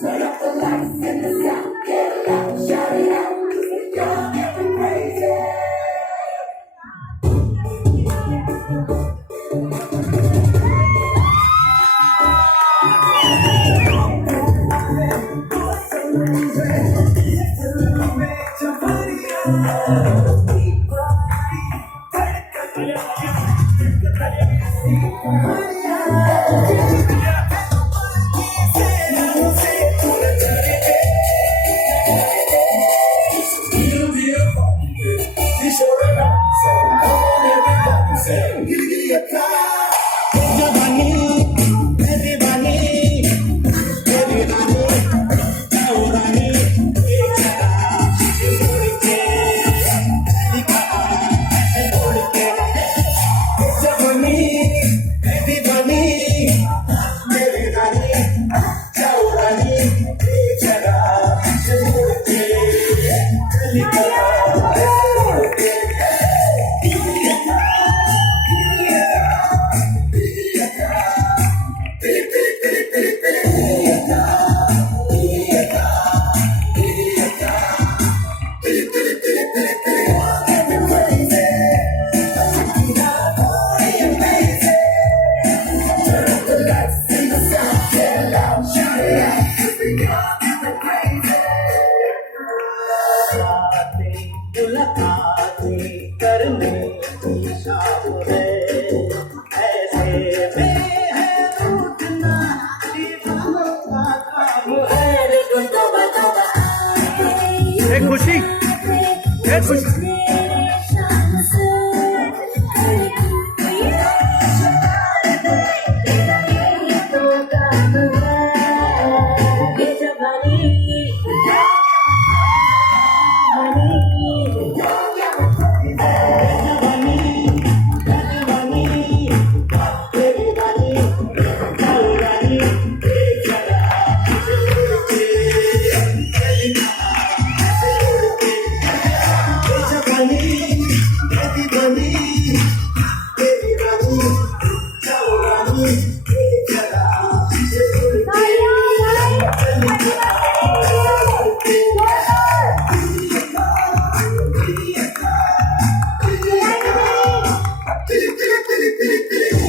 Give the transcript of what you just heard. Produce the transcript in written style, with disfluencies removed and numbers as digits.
Turn up the lights in the sound, get loud, shout it out, 'cause we're young and we're crazy. मुलाकातें करने की शाम है, ऐसे में है रूठना दीवानों का काम है। लेकिन तौबा तौबा आए खुशी खुशी Pili, pili, pili, pili.